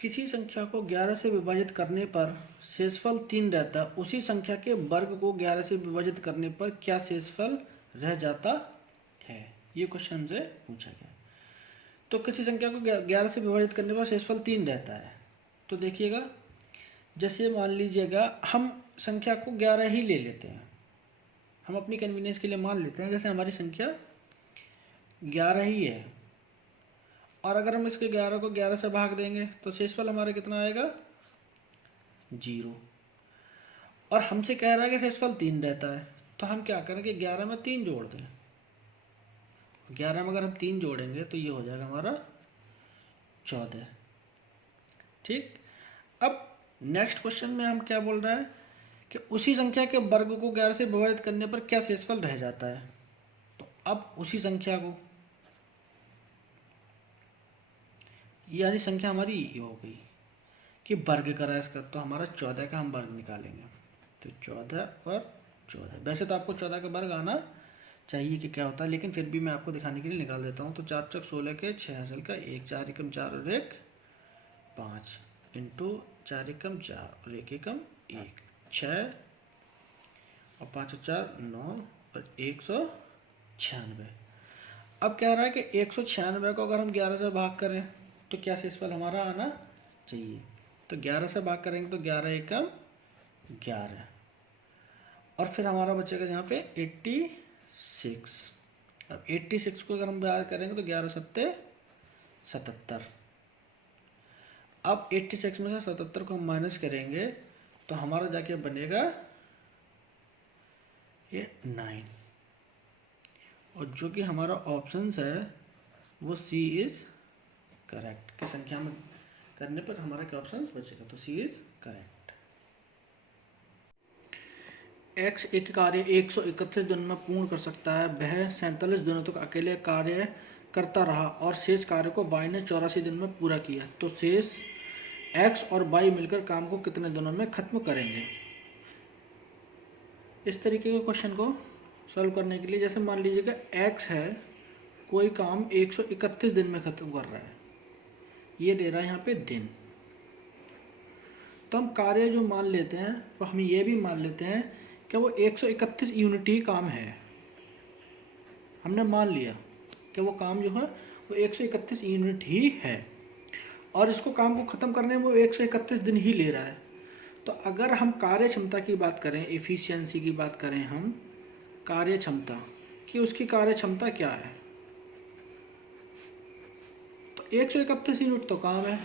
किसी संख्या को 11 से विभाजित करने पर शेषफल 3 रहता है, उसी संख्या के वर्ग को 11 से विभाजित करने पर क्या शेषफल रह जाता है। ये क्वेश्चन हमसे पूछा गया। तो किसी संख्या को 11 से विभाजित करने पर शेषफल 3 रहता है। तो देखिएगा, जैसे मान लीजिएगा हम संख्या को 11 ही ले लेते हैं, हम अपनी कन्वीनियंस के लिए मान लेते हैं जैसे हमारी संख्या 11 ही है, और अगर हम इसके 11 को 11 से भाग देंगे तो शेषफल हमारा कितना आएगा, 0। और हमसे कह रहा है कि शेषफल 3 रहता है, तो हम क्या करेंगे, 11 में 3 जोड़ दें। 11 में अगर हम 3 जोड़ेंगे तो ये हो जाएगा हमारा 14। ठीक। अब नेक्स्ट क्वेश्चन में हम क्या बोल रहा है कि उसी संख्या के वर्ग को 11 से विभाजित करने पर क्या शेषफल रह जाता है। तो अब उसी संख्या को, यानी संख्या हमारी ये हो गई कि वर्ग करा इसका, तो हमारा 14 का हम वर्ग निकालेंगे। तो 14 और 14, वैसे तो आपको 14 का वर्ग आना चाहिए कि क्या होता है, लेकिन फिर भी मैं आपको दिखाने के लिए निकाल देता हूँ। तो 4 चौक 16 के 6 हासिल का 1, 4 एकम 4 और 1 5 इंटू 4 एकम 4 और 1 एकम 1 6 और 5 और 4 9 और 196। अब कह रहा है कि 196 को अगर हम 11 से भाग करें तो क्या शेषफल हमारा आना चाहिए। तो 11 से भाग करेंगे तो 11 एकम 11, और फिर हमारा बचेगा यहाँ पे 86। अब 86 को अगर हम भाग करेंगे तो 11 सत्ते 77। अब 86 में से 77 को हम माइनस करेंगे तो हमारा जाके बनेगा ये 9, और जो कि हमारा ऑप्शन है वो सी इज करेक्ट। की संख्या में करने पर हमारा क्या ऑप्शन बचेगा, तो सी इज करेक्ट। एक्स एक कार्य 131 दिन में पूर्ण कर सकता है, वह 47 दिनों तक अकेले कार्य करता रहा और शेष कार्य को वाई ने 84 दिन में पूरा किया, तो शेष एक्स और वाई मिलकर काम को कितने दिनों में खत्म करेंगे। इस तरीके के क्वेश्चन को सॉल्व करने के लिए, जैसे मान लीजिएगा एक्स है, कोई काम 131 दिन में खत्म कर रहा है, ये ले रहा है यहाँ पे दिन। तो हम कार्य जो मान लेते हैं तो हम ये भी मान लेते हैं कि वो 131 यूनिट ही काम है। हमने मान लिया कि वो काम जो है वो 131 यूनिट ही है, और इसको काम को ख़त्म करने में वो 131 दिन ही ले रहा है। तो अगर हम कार्य क्षमता की बात करें, एफिशिएंसी की बात करें, हम कार्य क्षमता कि उसकी कार्य क्षमता क्या है, तो 131 यूनिट तो काम है,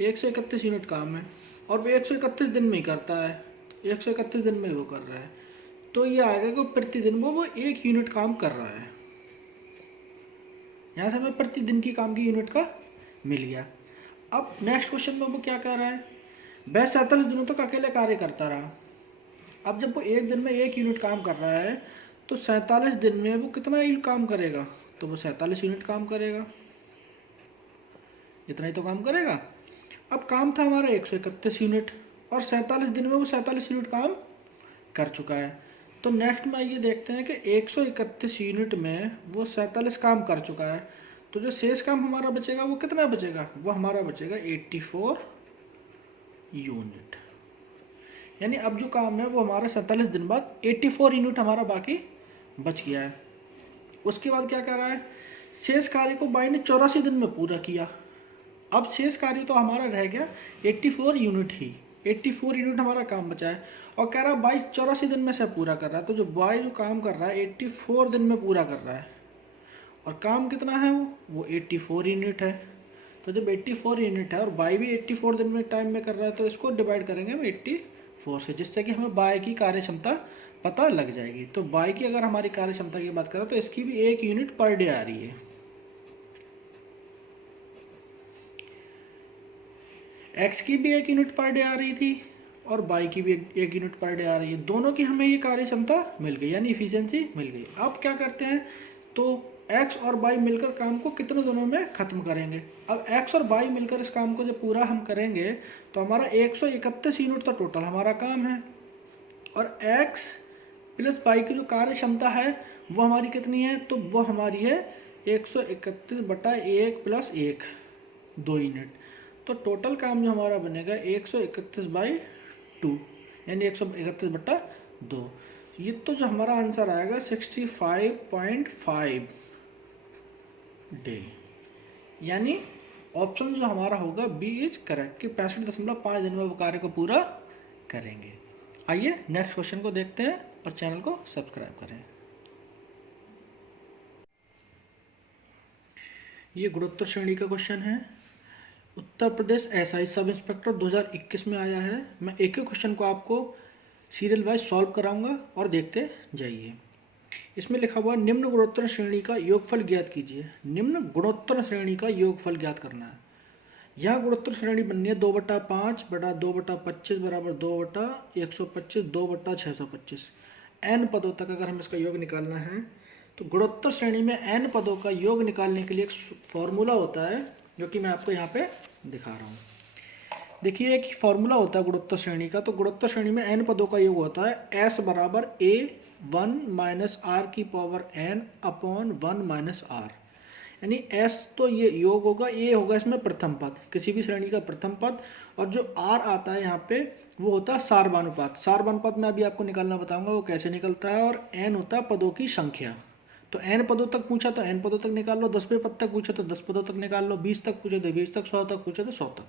131 यूनिट काम है, और वो 131 दिन में ही करता है, तो 131 दिन में वो कर रहा है, तो ये आएगा कि प्रतिदिन वो 1 यूनिट काम कर रहा है। यहाँ से हमें प्रतिदिन की काम की यूनिट का मिल गया। अब नेक्स्ट क्वेश्चन में वो क्या कह रहा है, वह 47 दिनों तक अकेले कार्य करता रहा। अब जब वो 1 दिन में 1 यूनिट काम कर रहा है तो 47 दिन में वो कितना यूनिट काम करेगा, तो वो 47 यूनिट काम करेगा, इतना ही तो काम करेगा। अब काम था हमारा 131 यूनिट, और 47 दिन में वो 47 यूनिट काम कर चुका है। तो नेक्स्ट में ये देखते हैं कि 131 यूनिट में वो 47 काम कर चुका है, तो जो शेष काम हमारा बचेगा वो कितना बचेगा, वो हमारा बचेगा 84 यूनिट। यानी अब जो काम है वो हमारा 47 दिन बाद 84 यूनिट हमारा बाकी बच गया है। उसके बाद क्या कह रहा है, शेष कार्य को बाई ने 84 दिन में पूरा किया। अब शेष कार्य तो हमारा रह गया 84 यूनिट ही, 84 यूनिट हमारा काम बचा है, और कह रहा है बाई 84 दिन में से पूरा कर रहा है। तो जो बाई जो काम कर रहा है 84 दिन में पूरा कर रहा है, और काम कितना है वो 84 यूनिट है। तो जब 84 यूनिट है और बाई भी 84 दिन में टाइम में कर रहा है, तो इसको डिवाइड करेंगे हम 84 से, जिससे कि हमें बाई की कार्य क्षमता पता लग जाएगी। तो बाई की अगर हमारी कार्य क्षमता की बात करें तो इसकी भी 1 यूनिट पर डे आ रही है, एक्स की भी 1 यूनिट पर डे आ रही थी और बाई की भी 1 यूनिट पर डे आ रही है। दोनों की हमें ये कार्य क्षमता मिल गई, यानी इफिशियंसी मिल गई। अब क्या करते हैं, तो एक्स और बाई मिलकर काम को कितने दिनों में ख़त्म करेंगे। अब एक्स और बाई मिलकर इस काम को जब पूरा हम करेंगे तो हमारा 131 यूनिट तो टोटल हमारा काम है, और एक्स प्लस बाई की जो कार्य क्षमता है वो हमारी कितनी है, तो वो हमारी है 131/1 + 1, 2 यूनिट। तो टोटल काम जो हमारा बनेगा 131/2 यानी 131/2। ये तो जो हमारा आंसर आएगा 65.5 डे, यानी ऑप्शन जो हमारा होगा बी इज करेक्ट कि 65.5 दिन में वो कार्य को पूरा करेंगे। आइए नेक्स्ट क्वेश्चन को देखते हैं और चैनल को सब्सक्राइब करें। ये गुणोत्तर श्रेणी का क्वेश्चन है। Uttar Pradesh SI sub inspector 2021 में आया है। मैं एक एक क्वेश्चन को आपको सीरियल वाइज सॉल्व कराऊंगा और देखते जाइए। इसमें लिखा हुआ निम्न गुणोत्तर श्रेणी का योगफल ज्ञात कीजिए। निम्न गुणोत्तर श्रेणी का योगफल ज्ञात करना है। यहाँ गुणोत्तर श्रेणी बननी है 2/5 बटा 2/25 बराबर 2/125 2/625। n पदों तक अगर हम इसका योग निकालना है तो गुणोत्तर श्रेणी में n पदों का योग निकालने के लिए एक फॉर्मूला होता है जो कि मैं आपको यहाँ पे दिखा रहा हूँ। देखिए एक फॉर्मूला होता है गुणोत्तर श्रेणी का। तो गुणोत्तर श्रेणी में n पदों का योग होता है s बराबर a1 माइनस आर की power n upon 1 minus r, यानी s तो ये योग होगा, a होगा इसमें प्रथम पद, किसी भी श्रेणी का प्रथम पद, और जो r आता है यहाँ पे वो होता है सारवानुपात। सारवानुपात मैं अभी आपको निकालना बताऊंगा वो कैसे निकलता है। और n होता है पदों की संख्या। तो n पदों तक पूछा तो n पदों तक निकाल लो, 10वें पद तक पूछा तो 10 पदों तक निकाल लो, 20 तक पूछे तो 20 तक, 100 तक पूछे तो 100 तक,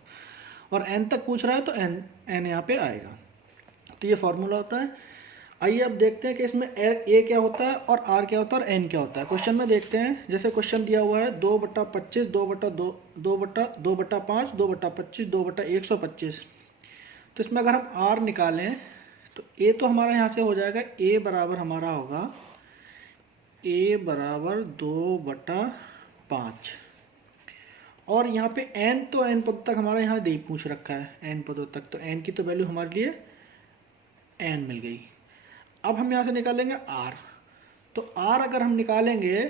और n तक पूछ रहा है तो n यहाँ पे आएगा। तो ये फॉर्मूला होता है। आइए अब देखते हैं कि इसमें a क्या होता है और r क्या होता है और n क्या होता है। क्वेश्चन में देखते हैं, जैसे क्वेश्चन दिया हुआ है 2/25 2/2 2/5 2/25 2/125। तो इसमें अगर हम r निकालें तो a तो हमारा यहाँ से हो जाएगा, a बराबर हमारा होगा a बराबर 2/5, और यहाँ पे n तो n पद तक हमारा यहाँ दे पूछ रखा है n पदों तक, तो n की तो वैल्यू हमारे लिए n मिल गई। अब हम यहाँ से निकालेंगे r। तो r अगर हम निकालेंगे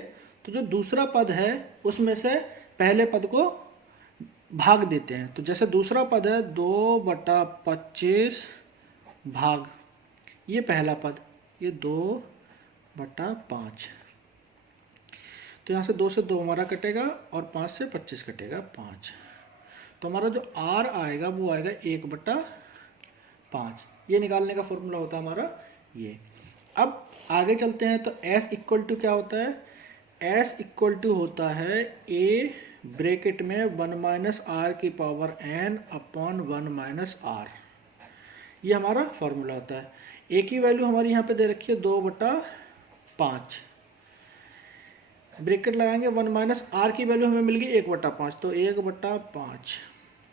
तो जो दूसरा पद है उसमें से पहले पद को भाग देते हैं। तो जैसे दूसरा पद है 2/25 भाग ये पहला पद, ये 2/5, तो यहाँ से 2 से 2 हमारा कटेगा और 5 से 25 कटेगा 5। तो हमारा जो r आएगा वो आएगा 1/5। ये निकालने का फॉर्मूला होता है हमारा ये। अब आगे चलते हैं तो s इक्वल टू क्या होता है, s इक्वल टू होता है a ब्रैकेट में 1 माइनस आर की power n upon 1 minus r. ये हमारा फॉर्मूला होता है। a की वैल्यू हमारी यहाँ पे दे रखी है 2/5, ब्रैकेट लगाएंगे 1 माइनस आर की वैल्यू हमें मिल गई 1/5, तो 1/5,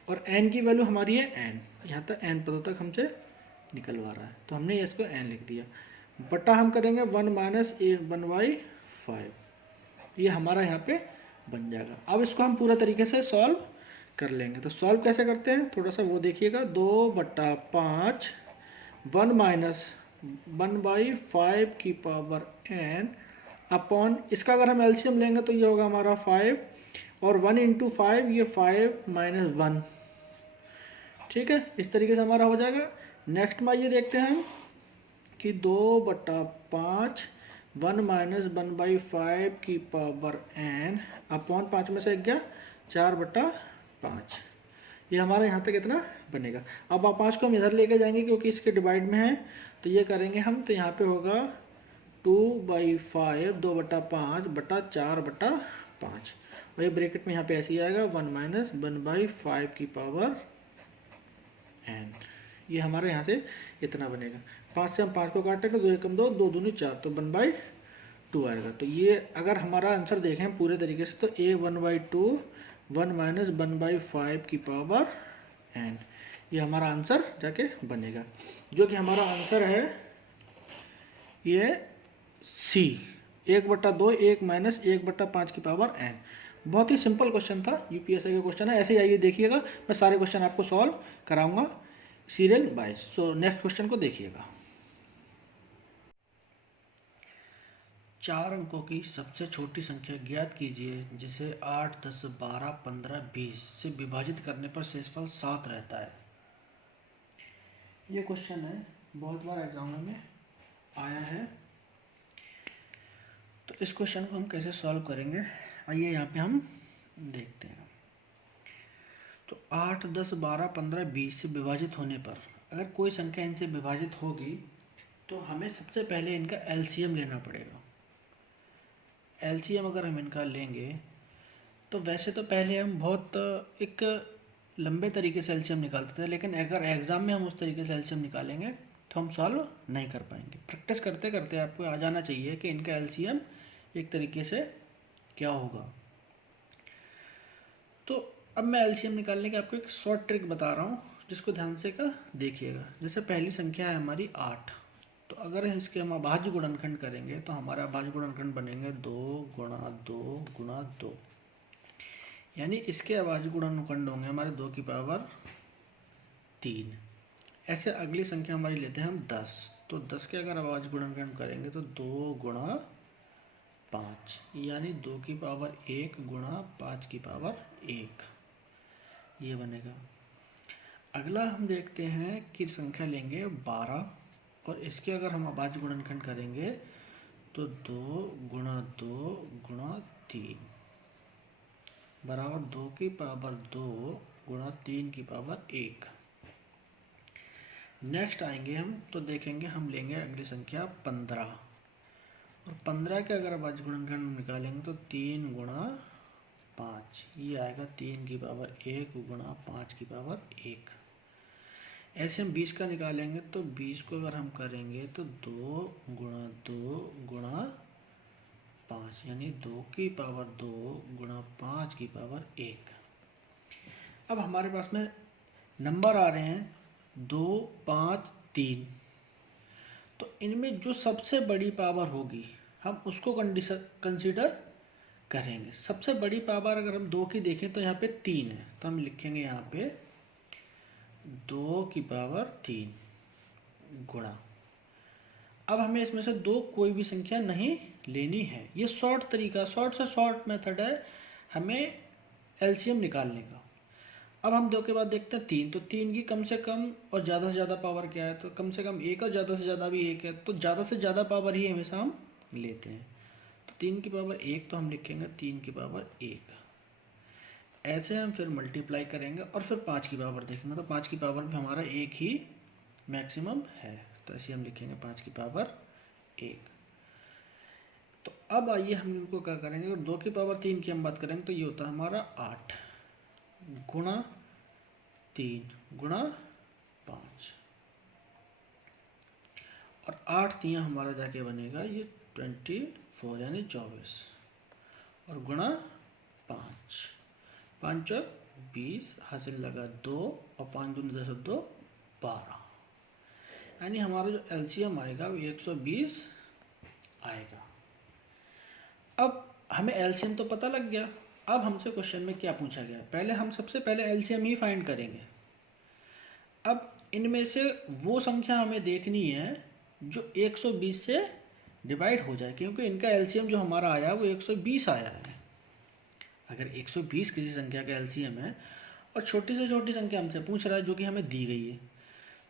और n की वैल्यू हमारी है n, यहाँ तक n पदों तक हमसे निकलवा रहा है तो हमने इसको n लिख दिया, बटा हम करेंगे 1 माइनस 1/5, ये हमारा यहाँ पे बन जाएगा। अब इसको हम पूरा तरीके से सॉल्व कर लेंगे। तो सॉल्व कैसे करते हैं थोड़ा सा वो देखिएगा। 2/5 1 माइनस 1/5 की पावर n अपॉन, इसका अगर हम एलसीएम लेंगे तो ये होगा हमारा 5, और 1 इंटू 5 ये 5 माइनस 1, ठीक है, इस तरीके से हमारा हो जाएगा। नेक्स्ट में ये देखते हैं हम कि 2/5 1 माइनस 1/5 की पावर n अपॉन 5 में से एक गया 4/5, ये हमारा यहाँ तक इतना बनेगा। अब आप 5 को हम इधर लेके जाएंगे क्योंकि इसके डिवाइड में है, तो ये करेंगे हम, तो यहाँ पे होगा 2/5 2/5 बटा 4/5, वही ब्रैकेट में यहाँ पे ऐसे ही आएगा 1 माइनस 1/5 की पावर n, ये हमारे यहाँ से इतना बनेगा। 5 से हम 5 को काटेंगे, 2 एकम 2 2 दूनी 4, तो 1/2 आएगा। तो ये अगर हमारा आंसर देखें पूरे तरीके से तो a 1/2 1 माइनस 1/5 की पावर n, ये हमारा आंसर जाके बनेगा, जो कि हमारा आंसर है ये C 1/2 1 माइनस 1/5 की पावर n। बहुत ही सिंपल क्वेश्चन था, यूपीएससी का क्वेश्चन है। ऐसे ही आइए देखिएगा, मैं सारे क्वेश्चन आपको सॉल्व कराऊंगा serial wise. So next question को देखिएगा। 4 अंकों की सबसे छोटी संख्या ज्ञात कीजिए जिसे 8 10 12 15 20 से विभाजित करने पर शेषफल 7 रहता है। ये क्वेश्चन है, बहुत बार एग्जाम में आया है। तो इस क्वेश्चन को हम कैसे सॉल्व करेंगे आइए यहाँ पे हम देखते हैं। तो 8, 10, 12, 15, 20 से विभाजित होने पर अगर कोई संख्या इनसे विभाजित होगी तो हमें सबसे पहले इनका एलसीएम लेना पड़ेगा। एलसीएम अगर हम इनका लेंगे तो वैसे तो पहले हम बहुत एक लंबे तरीके से एलसीएम निकालते थे, लेकिन अगर एग्ज़ाम में हम उस तरीके से एलसीएम निकालेंगे तो हम सॉल्व नहीं कर पाएंगे। प्रैक्टिस करते करते आपको आ जाना चाहिए कि इनका एलसीएम एक तरीके से क्या होगा। तो अब मैं एलसीएम निकालने की आपको एक शॉर्ट ट्रिक बता रहा हूँ, जिसको ध्यान से का देखिएगा। जैसे पहली संख्या है हमारी 8, तो अगर इसके हम अभाज्य गुणनखंड करेंगे तो हमारा अभाज्य गुणनखंड बनेंगे 2 गुणा 2 गुणा 2, यानी इसके अभाज्य गुणनखंड होंगे हमारे 2 की पावर 3। ऐसे अगली संख्या हमारी लेते हैं हम 10, तो 10 के अगर अभाज्य गुणनखंड करेंगे तो 2 गुणा 5, यानी 2 की पावर 1 गुणा 5 की पावर 1, ये बनेगा। अगला हम देखते हैं कि संख्या लेंगे 12 और इसके अगर हम अभाज्य गुणनखंड करेंगे तो 2 गुणा 2 गुणा 3 बराबर 2 की पावर 2 गुणा 3 की पावर 1। नेक्स्ट आएंगे हम तो देखेंगे, हम लेंगे अगली संख्या 15 और 15 के अगर अभाज्य गुणनखंड निकालेंगे तो 3 गुणा 5, ये आएगा 3 की पावर 1 गुणा 5 की पावर 1। ऐसे हम 20 का निकालेंगे तो 20 को अगर हम करेंगे तो 2 गुणा 2 गुणा 5, यानी 2 की पावर 2 गुणा 5 की पावर 1। अब हमारे पास में नंबर आ रहे हैं 2, 5, 3, तो इनमें जो सबसे बड़ी पावर होगी हम उसको कंसीडर करेंगे। सबसे बड़ी पावर अगर हम 2 की देखें तो यहाँ पे 3 है, तो हम लिखेंगे यहाँ पे 2 की पावर 3 गुणा। अब हमें इसमें से 2 कोई भी संख्या नहीं लेनी है। ये शॉर्ट तरीका, शॉर्ट से शॉर्ट मेथड है हमें एलसीएम निकालने का। अब हम 2 के बाद देखते हैं 3, तो 3 की कम से कम और ज़्यादा से ज़्यादा पावर क्या है, तो कम से कम 1 और ज़्यादा से ज़्यादा भी 1 है, तो ज़्यादा से ज़्यादा पावर ही हमेशा हम लेते हैं। तो 3 की पावर 1, तो हम लिखेंगे 3 की पावर 1। ऐसे हम फिर मल्टीप्लाई करेंगे और फिर 5 की पावर देखेंगे, तो 5 की पावर भी हमारा 1 ही मैक्सिमम है, तो ऐसे हम लिखेंगे 5 की पावर 1। तो अब आइए हम इनको क्या करेंगे, अगर 2 की पावर 3 की हम बात करेंगे तो ये होता है हमारा 8 गुणा 3 गुणा 5, और 8 3 हमारा जाके बनेगा ये 24, यानी 24, और गुणा 5, 5 और 20 हासिल लगा 2, और 5 दूनी 10 2 12, यानी हमारा जो एलसीएम आएगा वो 120 आएगा। अब हमें एलसीएम तो पता लग गया। अब हमसे क्वेश्चन में क्या पूछा गया, पहले हम सबसे पहले एलसीएम ही फाइंड करेंगे। अब इनमें से वो संख्या हमें देखनी है जो 120 से डिवाइड हो जाए, क्योंकि इनका एलसीएम जो हमारा आया वो 120 आया है। अगर 120 किसी संख्या का एलसीएम है और छोटी से छोटी संख्या हमसे पूछ रहा है जो कि हमें दी गई है,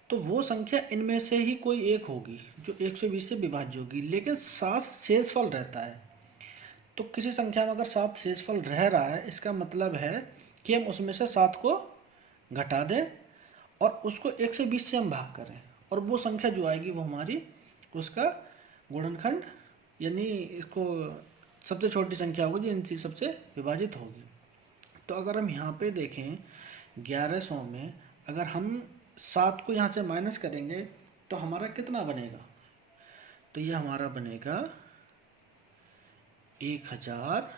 तो वो संख्या इनमें से ही कोई एक होगी जो 120 से विभाज्य होगी, लेकिन 7 शेषफल रहता है। तो किसी संख्या में अगर 7 शेषफल रह रहा है, इसका मतलब है कि हम उसमें से 7 को घटा दें और उसको 1 से 20 से हम भाग करें, और वो संख्या जो आएगी वो हमारी उसका गुणनखंड, यानी इसको सबसे छोटी संख्या होगी जो इनसे सबसे विभाजित होगी। तो अगर हम यहाँ पे देखें 1100 में अगर हम 7 को यहाँ से माइनस करेंगे तो हमारा कितना बनेगा, तो ये हमारा बनेगा 1093,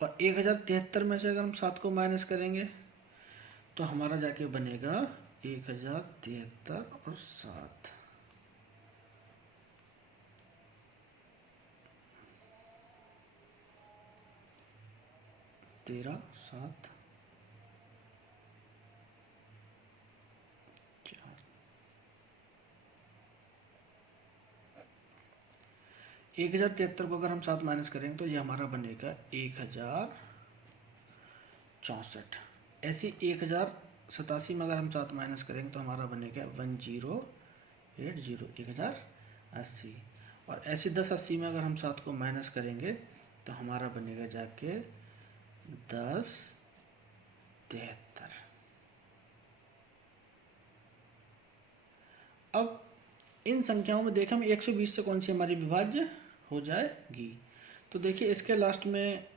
और 1073 में से अगर हम 7 को माइनस करेंगे तो हमारा जाके बनेगा 1073 और 7, 13 7 4, 1073 को अगर हम 7 माइनस करेंगे तो ये हमारा बनेगा 1064। ऐसे 1087 में अगर हम 7 माइनस करेंगे तो हमारा बनेगा 1080, 1080। और ऐसे 1080 में अगर हम 7 को माइनस करेंगे तो हमारा बनेगा जाके 1073। अब इन संख्याओं में देखें हम 120 से कौन सी हमारी विभाज्य हो जाएगी। तो देखिए इसके लास्ट में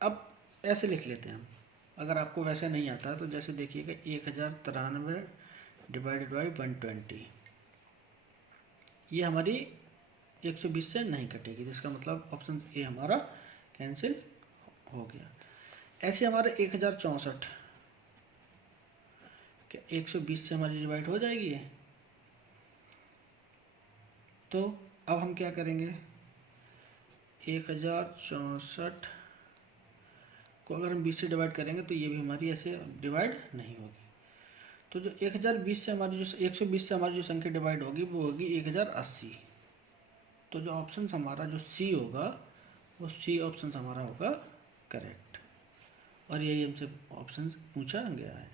अब ऐसे लिख लेते हैं हम, अगर आपको वैसे नहीं आता तो जैसे देखिएगा 1093 डिवाइडेड बाई 120, ये हमारी 120 से नहीं कटेगी, जिसका मतलब ऑप्शन ए हमारा कैंसिल हो गया। ऐसे हमारे 1064 क्या 120 से हमारी डिवाइड हो जाएगी ये? तो अब हम क्या करेंगे, 1064 को अगर हम 20 से डिवाइड करेंगे तो ये भी हमारी ऐसे डिवाइड नहीं होगी। तो जो 1020 से हमारी जो 120 से हमारी जो संख्या डिवाइड होगी वो होगी 1080। तो जो ऑप्शन हमारा जो सी होगा वो सी ऑप्शन हमारा होगा करेक्ट, और यही हमसे ऑप्शन पूछा गया है।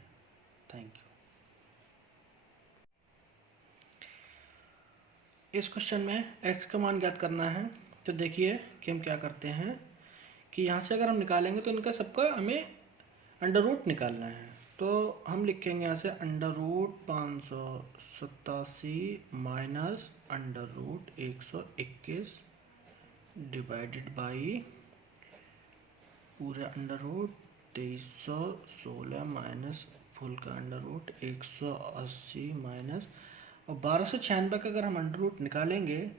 Thank you. इस क्वेश्चन में x का मान ज्ञात करना है। तो देखिए कि हम क्या करते हैं कि यहाँ से अगर हम निकालेंगे तो इनका सबका हमें अंडर रूट निकालना है। तो हम लिखेंगे यहाँ से under root 587 minus under root 121 divided by पूरे अंडर रूट 2316 माइनस फुल का अंडर रूट 180 माइनस, और 1296 का अगर हम अंडर रूट निकालेंगे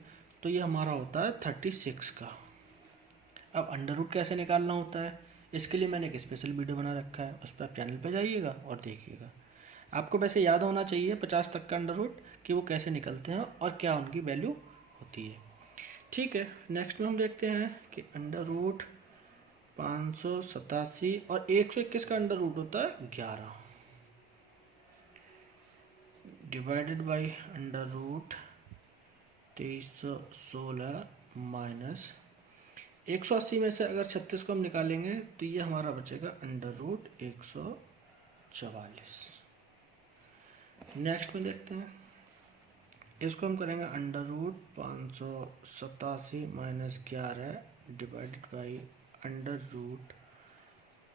तो ये हमारा होता है 36 का। अब अंडर रूट कैसे निकालना होता है, इसके लिए मैंने एक स्पेशल वीडियो बना रखा है, उस पर आप चैनल पे जाइएगा और देखिएगा। आपको वैसे याद होना चाहिए 50 तक का अंडर रूट कि वो कैसे निकलते हैं और क्या उनकी वैल्यू होती है। ठीक है, नेक्स्ट में हम देखते हैं कि अंडर रूट 587 और 121 का अंडर रूट होता है 11 divided by under root 2316 minus 180 में से अगर 36 को हम निकालेंगे तो ये हमारा बचेगा अंडर रूट 144। नेक्स्ट में देखते हैं, इसको हम करेंगे under root 587 minus 11 divided by under root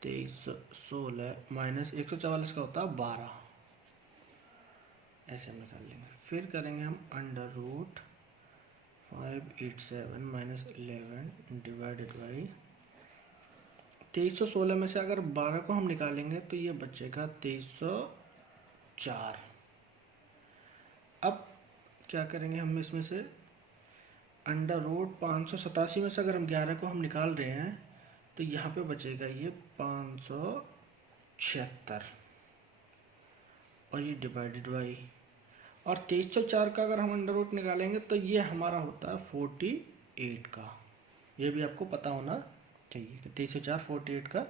2316 minus 144 का होता है 12, ऐसे हम निकाल लेंगे। फिर करेंगे हम under root 587 minus 11 divided by 2316 में से अगर 12 को हम निकालेंगे तो ये बचेगा 2304। अब क्या करेंगे हम इसमें से अंडर रूट 587 में से अगर हम 11 को हम निकाल रहे हैं तो यहाँ पे बचेगा ये 576, और ये डिवाइडेड बाई, और 2304 का अगर हम अंडर रूट निकालेंगे तो ये हमारा होता है 48 का। ये भी आपको पता होना चाहिए कि 2304 48 का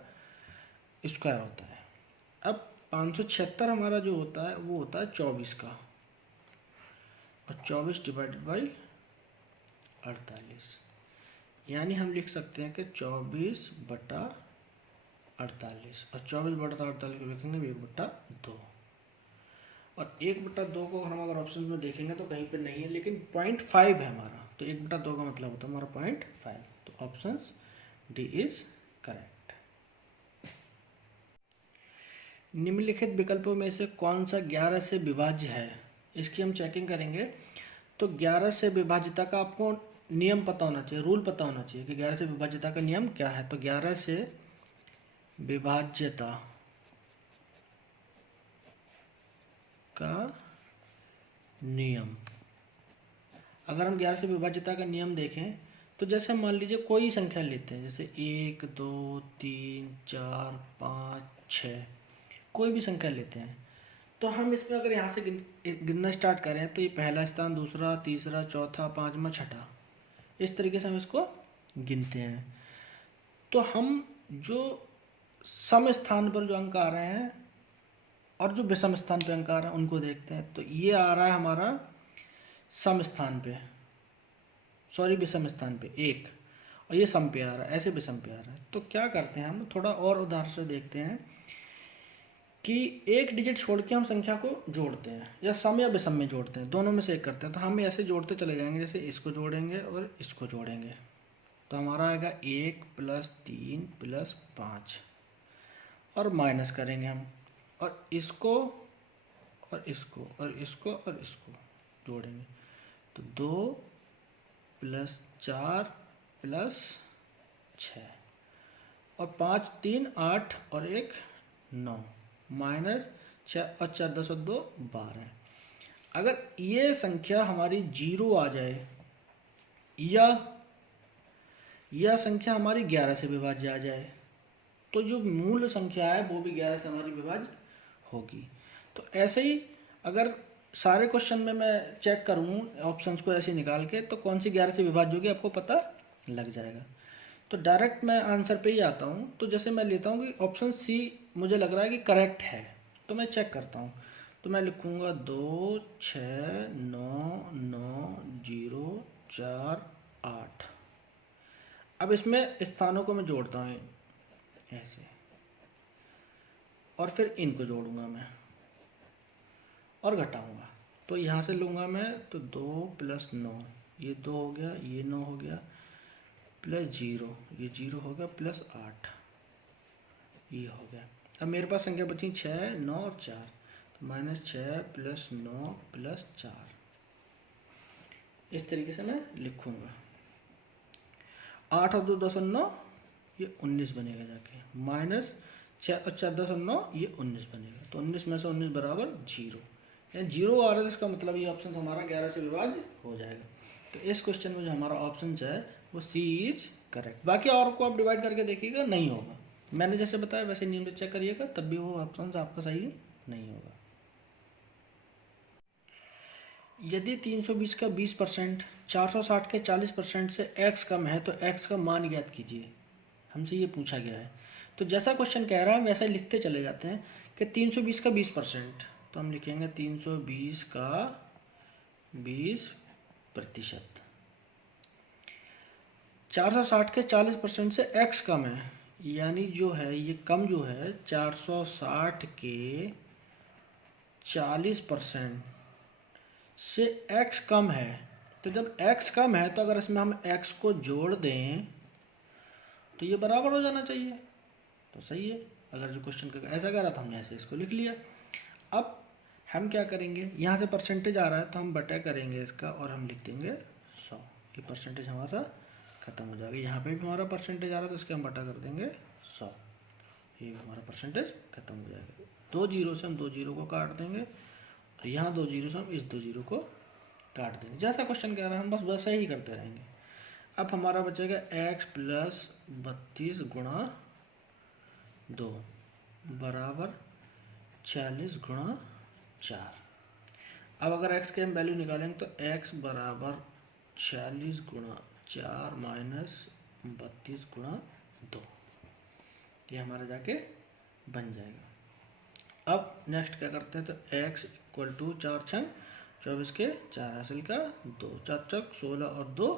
स्क्वायर होता है। अब 576 हमारा जो होता है वो होता है 24 का, और 24 डिवाइडेड बाई 48, यानी हम लिख सकते हैं कि 24/48, और 24/48 को लिखेंगे 1/2, और 1/2 को हम अगर ऑप्शन में देखेंगे तो कहीं पे नहीं है, लेकिन 0.5 है हमारा, तो 1/2 का मतलब होता है हमारा 0.5। तो ऑप्शन डी इज करेक्ट। निम्नलिखित विकल्पों में से कौन सा 11 से विभाज्य है, इसकी हम चेकिंग करेंगे। तो 11 से विभाज्यता का आपको नियम पता होना चाहिए, रूल पता होना चाहिए कि 11 से विभाज्यता का नियम क्या है। तो 11 से विभाज्यता का नियम, अगर हम 11 से विभाज्यता का नियम देखें तो जैसे हम मान लीजिए कोई संख्या लेते हैं, जैसे 1 2 3 4 5 6, कोई भी संख्या लेते हैं, तो हम इसमें अगर यहाँ से गिनना स्टार्ट करें तो ये पहला स्थान, दूसरा, तीसरा, चौथा, पांचवा, छठा, इस तरीके से हम इसको गिनते हैं। तो हम जो सम स्थान पर जो अंक आ रहे हैं और जो विषम स्थान पे अंक आ रहे हैं उनको देखते हैं। तो ये आ रहा है हमारा सम स्थान पे, सॉरी विषम स्थान पे 1, और ये सम पे आ रहा है, ऐसे विषम पे आ रहा है। तो क्या करते हैं हम, थोड़ा और उदाहरण से देखते हैं कि एक डिजिट छोड़ के हम संख्या को जोड़ते हैं या सम या विषम में जोड़ते हैं, दोनों में से एक करते हैं। तो हम ऐसे जोड़ते चले जाएंगे, जैसे इसको जोड़ेंगे और इसको जोड़ेंगे तो हमारा आएगा 1 + 3 + 5 और माइनस करेंगे हम, और इसको और इसको और इसको और इसको जोड़ेंगे तो 2 + 4 + 6 और 5 3 8 और 1 9 -6 और 4 10 और 2 12। अगर ये संख्या हमारी 0 आ जाए या संख्या हमारी 11 से विभाज्य आ जाए तो जो मूल संख्या है वो भी 11 से हमारी विभाज्य होगी। तो ऐसे ही अगर सारे क्वेश्चन में मैं चेक करूँ ऑप्शंस को ऐसे निकाल के तो कौन सी 11 से विभाज्य होगी आपको पता लग जाएगा। तो डायरेक्ट मैं आंसर पे ही आता हूँ। तो जैसे मैं लेता हूँ कि ऑप्शन सी मुझे लग रहा है कि करेक्ट है, तो मैं चेक करता हूँ। तो मैं लिखूँगा 2 6 9 9 0 4 8। अब इसमें स्थानों को मैं जोड़ता हूँ ऐसे, और फिर इनको जोड़ूंगा मैं और घटाऊंगा। तो यहाँ से लूँगा मैं तो 2 + 9 ये 2 हो गया, ये 9 हो गया, +0 ये 0 हो गया, +8 ये हो गया। अब मेरे पास संख्या बची 6 9 और 4, तो -6 + 9 + 4 इस तरीके से मैं लिखूँगा। 8 और 2 10 और 9 ये 19 बनेगा जाके, -6 और 4 10 और 9 ये 19 बनेगा। तो 19 में से 19 बराबर 0, यानी 0 आ रहा है, इसका मतलब ये ऑप्शन हमारा 11 से विभाज्य हो जाएगा। तो इस क्वेश्चन में जो हमारा ऑप्शन है वो सी इज करेक्ट। बाकी और को आप डिवाइड करके देखिएगा नहीं होगा, मैंने जैसे बताया वैसे नियम से चेक करिएगा, तब भी वो ऑप्शन आपका सही नहीं होगा। यदि 320 का 20%, 460 के 40% से x कम है तो x का मान ज्ञात कीजिए, हमसे ये पूछा गया है। तो जैसा क्वेश्चन कह रहा है वैसा ही लिखते चले जाते हैं कि 320 का 20%, तो हम लिखेंगे 320 का 20%। 460 के 40% से x कम है, यानी जो है ये कम जो है 460 के 40% से x कम है। तो जब x कम है तो अगर इसमें हम x को जोड़ दें तो ये बराबर हो जाना चाहिए, तो सही है। अगर जो क्वेश्चन ऐसा कह रहा था हमने ऐसे इसको लिख लिया। अब हम क्या करेंगे, यहाँ से परसेंटेज आ रहा है तो हम बटा करेंगे इसका और हम लिख देंगे 100। ये परसेंटेज हमारा खत्म हो जाएगा। यहाँ पे भी हमारा परसेंटेज आ रहा है तो इसके हम बटा कर देंगे 100, ये भी हमारा परसेंटेज खत्म हो जाएगा। 2 जीरो से हम 2 जीरो को काट देंगे और यहाँ 2 जीरो से हम इस 2 जीरो को काट देंगे। जैसा क्वेश्चन कह रहा है हम बस वैसा ही करते रहेंगे। अब हमारा बचेगा x + 32 × 2 बराबर 40 × 4। अब अगर x के हम वैल्यू निकालेंगे तो x बराबर 40 × 4 - 32 × 2, ये हमारा जाके बन जाएगा। अब नेक्स्ट क्या करते हैं, तो x = 4 × 24 के 4 हासिल का 2, 4 × 16 और 2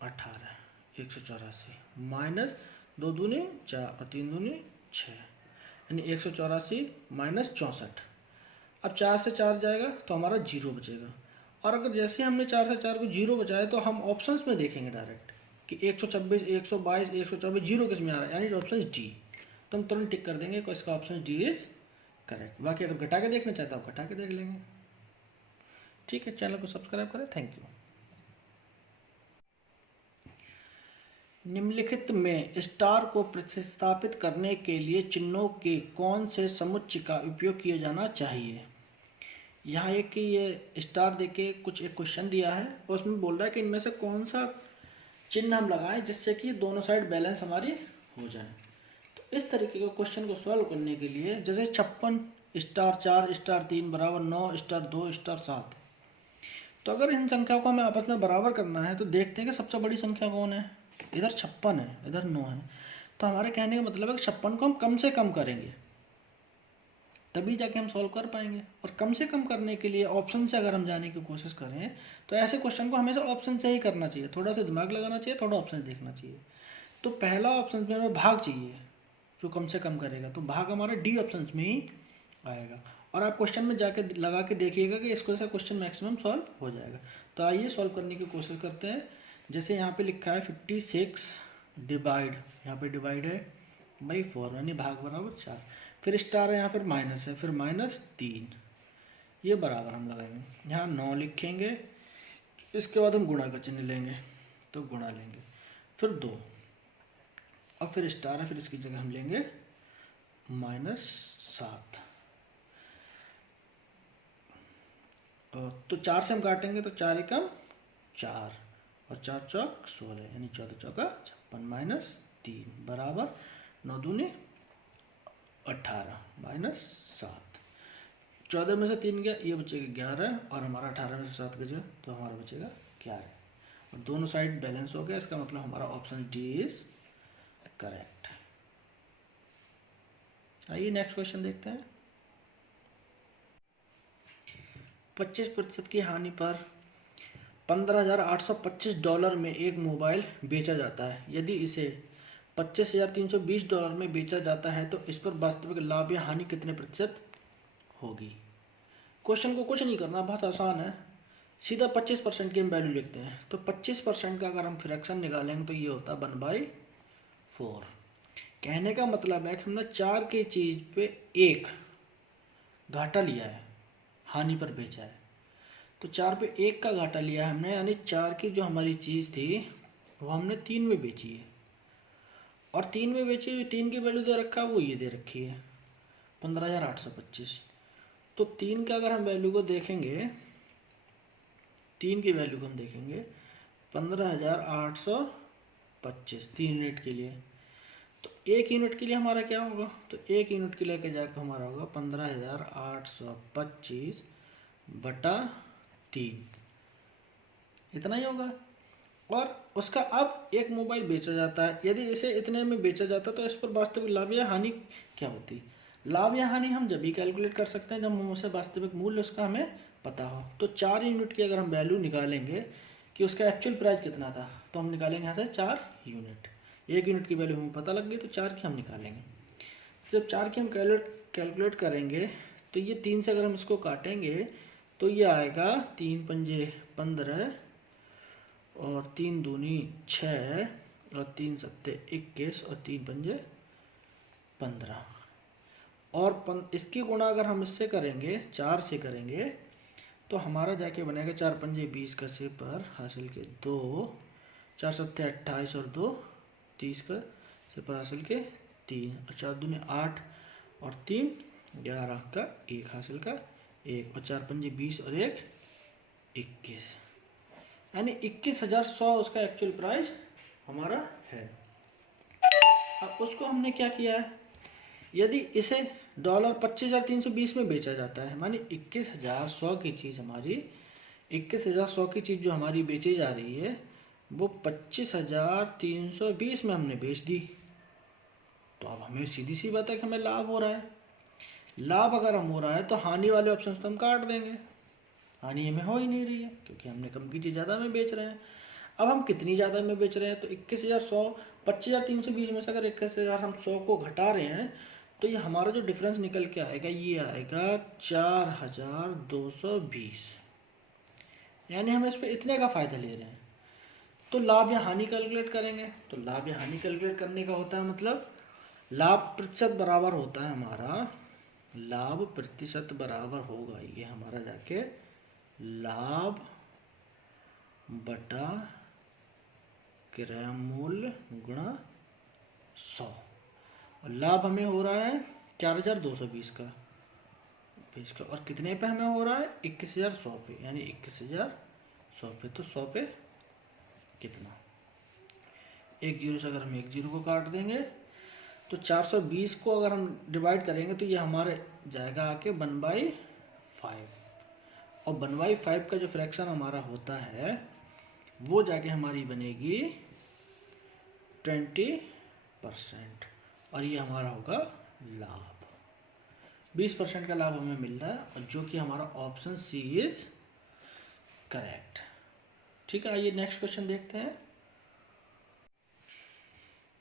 18, 184 माइनस 2 दूनी 4 और 3 दूनी 6, यानी 184 माइनस 64। अब 4 से 4 जाएगा तो हमारा 0 बचेगा। और अगर जैसे हमने 4 से 4 को 0 बचाया तो हम ऑप्शंस में देखेंगे डायरेक्ट कि 126 122 124 0 किस में आ रहा है, यानी ऑप्शन डी। तो हम तुरंत टिक कर देंगे कि इसका ऑप्शन डी इज करेक्ट। बाकी अगर घटा के देखना चाहते हो आप घटा के देख लेंगे। ठीक है, चैनल को सब्सक्राइब करें। Thank you. निम्नलिखित में स्टार को प्रतिस्थापित करने के लिए चिन्हों के कौन से समुच्चय का उपयोग किया जाना चाहिए। यहाँ एक कि ये स्टार देके कुछ एक क्वेश्चन दिया है और उसमें बोल रहा है कि इनमें से कौन सा चिन्ह हम लगाएं जिससे कि दोनों साइड बैलेंस हमारी हो जाए। तो इस तरीके के क्वेश्चन को सॉल्व करने के लिए जैसे 56 स्टार 4 स्टार 3 बराबर 9 स्टार 2 स्टार 7, तो अगर इन संख्याओं को हमें आपस में बराबर करना है तो देखते हैं कि सबसे बड़ी संख्या कौन है। इधर 56 है, इधर 9 है, तो हमारे कहने का मतलब है कि 56 को हम कम से कम करेंगे तभी जाके हम सॉल्व कर पाएंगे। और कम से कम करने के लिए ऑप्शन से अगर हम जाने की कोशिश करें तो ऐसे क्वेश्चन को हमेशा ऑप्शन से ही करना चाहिए, थोड़ा सा दिमाग लगाना चाहिए, थोड़ा ऑप्शन देखना चाहिए। तो पहला ऑप्शन में हमें भाग चाहिए, जो कम से कम करेगा, तो भाग हमारा डी ऑप्शन में ही आएगा। और आप क्वेश्चन में जाके लगा के देखिएगा कि इसको से क्वेश्चन मैक्सिमम सॉल्व हो जाएगा। तो आइए सॉल्व करने की कोशिश करते हैं। जैसे यहाँ पे लिखा है 56 डिवाइड, यहाँ पे डिवाइड है बाई 4 यानी भाग बराबर 4, फिर स्टार है यहाँ, फिर माइनस है, फिर -3, ये बराबर हम लगाएंगे, यहाँ 9 लिखेंगे, इसके बाद हम गुणा का चिन्ह लेंगे, तो गुणा लेंगे, फिर 2 और फिर स्टार है, फिर इसकी जगह हम लेंगे -7। तो 4 से हम काटेंगे तो 4 एकम 4 और 4 चौक 16 यानी 14 चौका 56 -3 बराबर 9 दूनी 18 -7। 14 में से 3 गया, ये बचेगा 11 और हमारा 18 में से 7 गया तो हमारा बचेगा 11 और दोनों साइड बैलेंस हो गया। इसका मतलब हमारा ऑप्शन डी इज करेक्ट। आइए नेक्स्ट क्वेश्चन देखते हैं। 25% की हानि पर $15,825 में एक मोबाइल बेचा जाता है। यदि इसे $25,320 में बेचा जाता है तो इस पर वास्तविक लाभ या हानि कितने प्रतिशत होगी। क्वेश्चन को कुछ नहीं करना, बहुत आसान है, सीधा 25% की हम वैल्यू लिखते हैं। तो 25% का अगर हम फ्रैक्शन निकालेंगे तो ये होता है 1/4। कहने का मतलब है कि हमने 4 की चीज़ पे 1 घाटा लिया है, हानि पर बेचा है, तो 4 पे 1 का घाटा लिया है हमने, यानी 4 की जो हमारी चीज़ थी वो हमने 3 में बेची है और 3 में बेची, 3 की वैल्यू दे रखा है, वो ये दे रखी है 15,825। तो 3 का अगर हम वैल्यू को देखेंगे, 3 की वैल्यू को हम देखेंगे 15,825 3 यूनिट के लिए, तो 1 यूनिट के लिए हमारा क्या होगा, तो 1 यूनिट के लेके जाकर हमारा होगा 15,825 बटा 3, इतना ही होगा। और उसका अब एक मोबाइल बेचा जाता है, यदि इसे इतने में बेचा जाता तो इस पर वास्तविक लाभ या हानि क्या होती। लाभ या हानि हम जब भी कैलकुलेट कर सकते हैं जब हम उसे वास्तविक मूल्य उसका हमें पता हो। तो 4 यूनिट की अगर हम वैल्यू निकालेंगे कि उसका एक्चुअल प्राइस कितना था, तो हम निकालेंगे यहाँ से 4 यूनिट। 1 यूनिट की वैल्यू हमें पता लग गई तो 4 की हम निकालेंगे। जब 4 की हम कैलकुलेट करेंगे तो ये 3 से अगर हम इसको काटेंगे तो ये आएगा 3 पंजे 15 और 3 दूनी 6 और 3 सत्ते 21 और 3 पंजे 15 और इसकी गुणा अगर हम इससे करेंगे 4 से करेंगे तो हमारा जाके बनेगा 4 पंजे 20 का सिपर हासिल के 2, 4 सत्ते 28 और 2 30 का सिपर हासिल के 3 और 4 दूनी 8 और 3 11 का 1 हासिल का 1 और 4 पंजे 20 और 1 21, यानी 21,100 उसका एक्चुअल प्राइस हमारा है। अब उसको हमने क्या किया है, यदि इसे $25,320 में बेचा जाता है, मानी 21,100 की चीज़ हमारी, 21,100 की चीज़ जो हमारी बेची जा रही है वो 25,320 में हमने बेच दी, तो अब हमें सीधी सी बात है कि हमें लाभ हो रहा है। लाभ अगर हम हो रहा है तो हानि वाले ऑप्शन तो हम काट देंगे, हानि हमें हो ही नहीं रही है क्योंकि हमने कम की चीज़ ज़्यादा में बेच रहे हैं। अब हम कितनी ज़्यादा में बेच रहे हैं, तो 21,100 25,320 में से अगर 21,000 हम 100 को घटा रहे हैं तो ये हमारा जो डिफरेंस निकल के आएगा ये आएगा 4,220, यानी हम इस पर इतने का फ़ायदा ले रहे हैं। तो लाभ या हानि कैलकुलेट करेंगे, तो लाभ या हानि कैलकुलेट करने का होता है मतलब लाभ प्रतिशत बराबर होता है हमारा, लाभ प्रतिशत बराबर होगा ये हमारा जाके लाभ बटा क्रय मूल्य गुणा 100। और लाभ हमें हो रहा है 4,220 का और कितने पे हमें हो रहा है 21,100 पे, यानी 21,100 पे, तो 100 पे कितना, एक जीरो से अगर हम एक जीरो को काट देंगे तो 420 को अगर हम डिवाइड करेंगे तो ये हमारे जाएगा आके 1/5 और 1/5 का जो फ्रैक्शन हमारा होता है वो जाके हमारी बनेगी 20% और ये हमारा होगा लाभ। 20% का लाभ हमें मिल रहा है और जो कि हमारा ऑप्शन सी इज करेक्ट। ठीक है, आइए नेक्स्ट क्वेश्चन देखते हैं।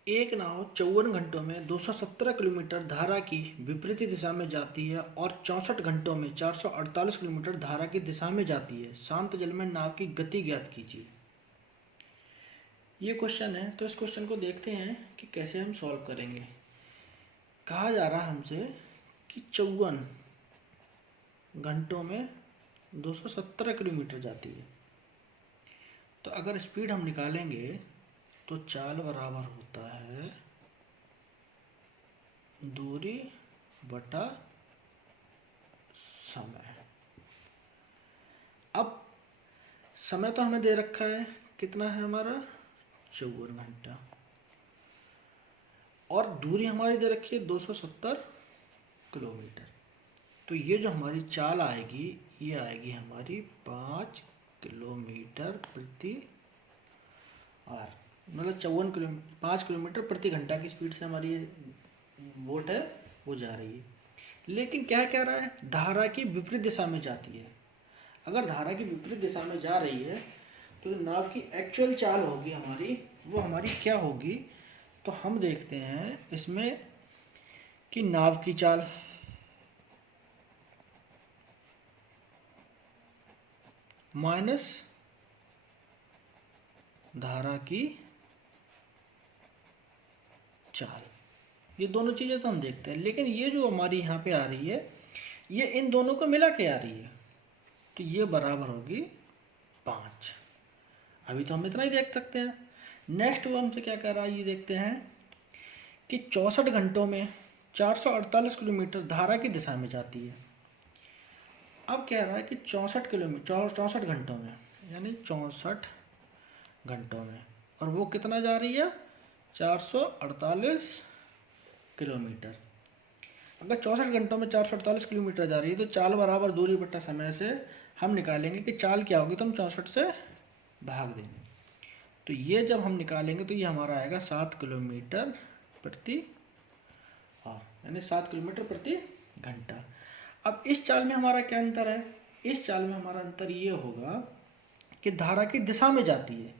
एक नाव 54 घंटों में 217 किलोमीटर धारा की विपरीत दिशा में जाती है और 64 घंटों में 448 किलोमीटर धारा की दिशा में जाती है। शांत जल में नाव की गति ज्ञात कीजिए। ये क्वेश्चन है, तो इस क्वेश्चन को देखते हैं कि कैसे हम सॉल्व करेंगे। कहा जा रहा है हमसे कि 54 घंटों में 217 किलोमीटर जाती है। तो अगर स्पीड हम निकालेंगे तो चाल बराबर होता है दूरी बटा समय। अब समय तो हमें दे रखा है, कितना है हमारा 54 घंटा, और दूरी हमारी दे रखी है 270 किलोमीटर। तो ये जो हमारी चाल आएगी ये आएगी हमारी 5 किलोमीटर प्रति आवर, मतलब 5 किलोमीटर प्रति घंटा की स्पीड से हमारी ये बोट है वो जा रही है। लेकिन क्या कह रहा है, धारा की विपरीत दिशा में जाती है। अगर धारा की विपरीत दिशा में जा रही है तो नाव की एक्चुअल चाल होगी हमारी, वो हमारी क्या होगी, तो हम देखते हैं इसमें कि नाव की चाल माइनस धारा की चाल, ये दोनों चीज़ें तो हम देखते हैं। लेकिन ये जो हमारी यहाँ पे आ रही है ये इन दोनों को मिला के आ रही है, तो ये बराबर होगी 5। अभी तो हम इतना ही देख सकते हैं। नेक्स्ट वो हमसे क्या कह रहा है ये देखते हैं कि 64 घंटों में 448 किलोमीटर धारा की दिशा में जाती है। अब कह रहा है कि 64 घंटों में, यानी 64 घंटों में, और वो कितना जा रही है 448 किलोमीटर। अगर 64 घंटों में 448 किलोमीटर जा रही है तो चाल बराबर दूरी बटा समय से हम निकालेंगे कि चाल क्या होगी, तो हम 64 से भाग देंगे। तो ये जब हम निकालेंगे तो ये हमारा आएगा 7 किलोमीटर प्रति आवर, यानी 7 किलोमीटर प्रति घंटा। अब इस चाल में हमारा क्या अंतर है, इस चाल में हमारा अंतर ये होगा कि धारा की दिशा में जाती है।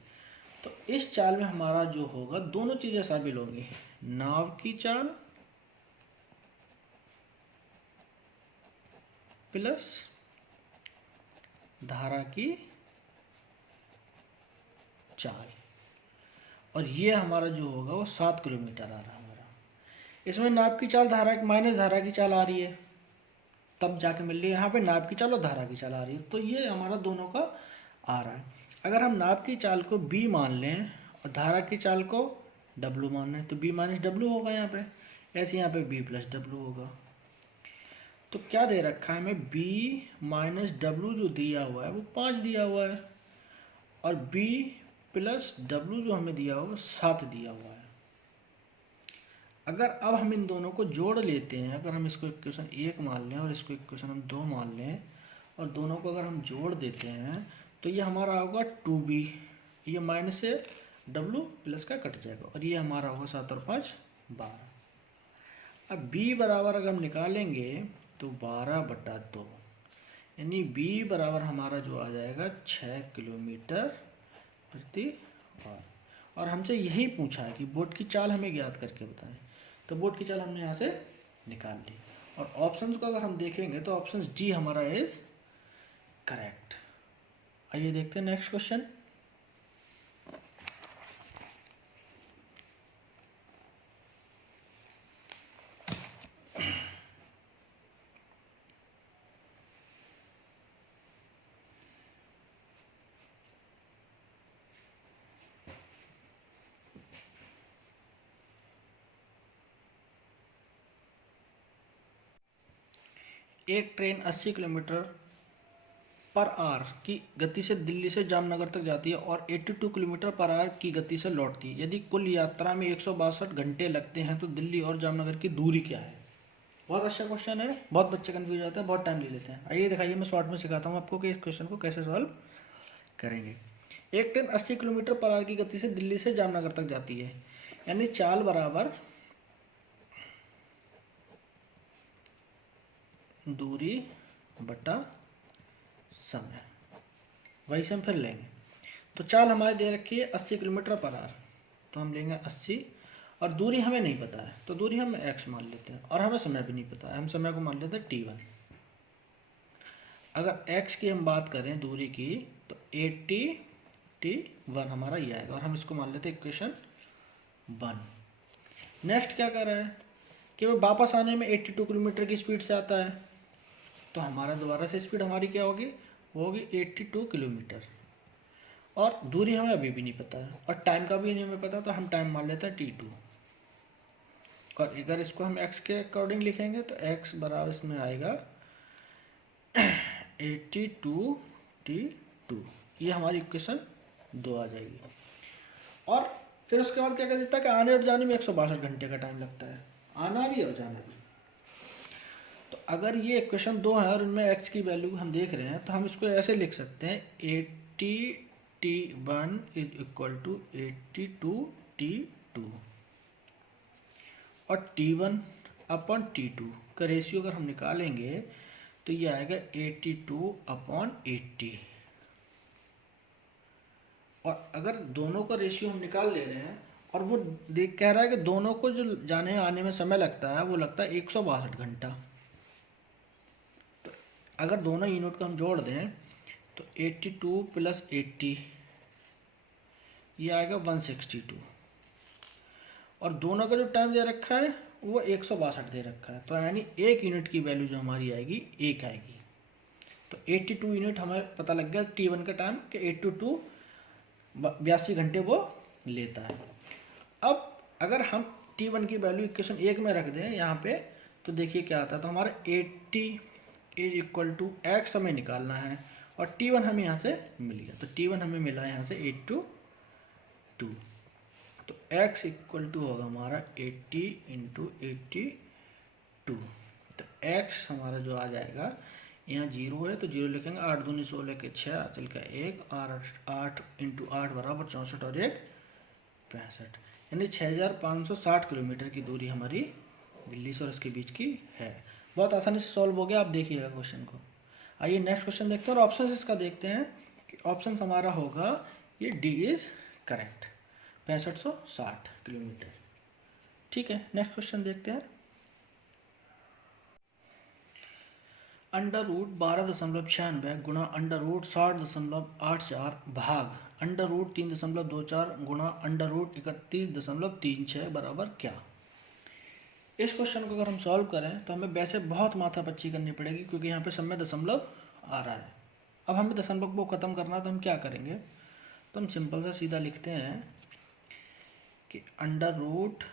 तो इस चाल में हमारा जो होगा दोनों चीजें शामिल होंगी, नाव की चाल प्लस धारा की चाल, और ये हमारा जो होगा वो 7 किलोमीटर आ रहा है हमारा। इसमें नाव की चाल धारा माइनस धारा की चाल आ रही है, तब जाके मिल रही है यहाँ पे नाव की चाल और धारा की चाल आ रही है, तो ये हमारा दोनों का आ रहा है। अगर हम नाव की चाल को b मान लें और धारा की चाल को w मान लें तो b माइनस डब्ल्यू होगा यहाँ पे, ऐसे यहाँ पे b प्लस डब्ल्यू होगा। तो क्या दे रखा है हमें, b माइनस डब्ल्यू जो दिया हुआ है वो 5 दिया हुआ है, और b प्लस डब्ल्यू जो हमें दिया हुआ है वो 7 दिया हुआ है। अगर अब हम इन दोनों को जोड़ लेते हैं, अगर हम इसको इक्वेशन 1 मान लें और इसको इक्वेशन हम 2 मान लें और दोनों को अगर हम जोड़ देते हैं तो ये हमारा होगा 2b, ये माइनस से w प्लस का कट जाएगा, और ये हमारा होगा 7 और 5 12। अब b बराबर अगर हम निकालेंगे तो 12/2, यानी b बराबर हमारा जो आ जाएगा 6 किलोमीटर प्रति आवर। और हमसे यही पूछा है कि बोट की चाल हमें ज्ञात करके बताएं, तो बोट की चाल हमने यहाँ से निकाल ली। और ऑप्शंस को अगर हम देखेंगे तो ऑप्शन डी हमारा इज करेक्ट। आइए देखते हैं नेक्स्ट क्वेश्चन। एक ट्रेन 80 किलोमीटर पर आवर की गति से दिल्ली से जामनगर तक जाती है और 82 किलोमीटर पर आवर की गति से लौटती है। यदि कुल यात्रा में 162 घंटे लगते हैं तो दिल्ली और जामनगर की दूरी क्या है। बहुत अच्छा क्वेश्चन है, बहुत बच्चे कंफ्यूज होते हैं, बहुत टाइम ले लेते हैं। आइए दिखाइए, मैं शॉर्ट में सिखाता हूँ आपको कि इस क्वेश्चन को कैसे सॉल्व करेंगे। एक ट्रेन 80 किलोमीटर पर आवर की गति से दिल्ली से जामनगर तक जाती है, यानी चाल बराबर दूरी बटा समय, वही से हम फिर लेंगे। तो चाल हमारी दे रखी है 80 किलोमीटर पर आवर, तो हम लेंगे 80, और दूरी हमें नहीं पता है, तो दूरी हम x मान लेते हैं, और हमें समय भी नहीं पता है, हम समय को मान लेते हैं t1। अगर x की हम बात करें दूरी की, तो 80 t1 हमारा ये आएगा, और हम इसको मान लेते हैं इक्वेशन 1। नेक्स्ट क्या कर रहा है कि वो वापस आने में 82 किलोमीटर की स्पीड से आता है, तो हमारा दोबारा से स्पीड हमारी क्या होगी, वो होगी 82 किलोमीटर, और दूरी हमें अभी भी नहीं पता है, और टाइम का भी नहीं हमें पता, तो हम टाइम मान लेते हैं t2। और अगर इसको हम x के अकॉर्डिंग लिखेंगे तो x बराबर इसमें आएगा 82 t2, ये हमारी इक्वेशन 2 आ जाएगी। और फिर उसके बाद क्या कर देता है कि आने और जाने में 162 घंटे का टाइम लगता है, आना भी और जाना भी। तो अगर ये इक्वेशन 2 है और इनमें x की वैल्यू हम देख रहे हैं, तो हम इसको ऐसे लिख सकते हैं 80 t1 is equal to 82 t2, और t1 अपॉन t2 का रेशियो अगर हम निकालेंगे तो ये आएगा 82 अपॉन 80। और अगर दोनों का रेशियो हम निकाल ले रहे हैं, और वो देख कह रहा है कि दोनों को जो जाने आने में समय लगता है वो लगता है 162 घंटा, तो अगर दोनों यूनिट को हम जोड़ दें तो 82 प्लस 80 ये आएगा 162, और दोनों का जो टाइम दे रखा है वो 162 दे रखा है, तो यानी एक यूनिट की वैल्यू जो हमारी आएगी 1 आएगी। तो 82 यूनिट हमें पता लग गया t1 का टाइम कि 82 82 घंटे वो लेता है। अब अगर हम t1 की वैल्यू इक्वेशन 1 में रख दें यहाँ पे, तो देखिए क्या आता है, तो हमारा 80 इज इक्वल टू x हमें निकालना है, और t1 हमें यहाँ से मिल गया, तो t1 हमें मिला है यहाँ से 822, तो x इक्वल टू होगा हमारा 80 इंटू 82, तो x हमारा जो आ जाएगा, यहाँ 0 है तो 0 लिखेंगे, 8 दूनी 16 के 6 चल का 1, 8 इंटू 8 बराबर 64 और 1 65, यानी 6560 किलोमीटर की दूरी हमारी दिल्ली से और इसके बीच की है। बहुत आसानी से सॉल्व हो गया, आप देखिएगा क्वेश्चन को। आइए नेक्स्ट क्वेश्चन देखते हैं, और ऑप्शन इसका देखते हैं कि ऑप्शन हमारा होगा ये डी इज करेक्ट, 6560 किलोमीटर। ठीक है, नेक्स्ट क्वेश्चन देखते हैं। अंडर रूट 12.96 गुणा अंडर रूट 60.84 भाग अंडर रूट 3.24 गुणा अंडर रूट 31.36 बराबर क्या। इस क्वेश्चन को अगर हम सॉल्व करें तो हमें वैसे बहुत माथापच्ची करनी पड़ेगी, क्योंकि यहाँ पे सब में दशमलव आ रहा है। अब हमें दशमलव को ख़त्म करना है, तो हम क्या करेंगे, तो हम सिंपल सा सीधा लिखते हैं कि अंडर रूट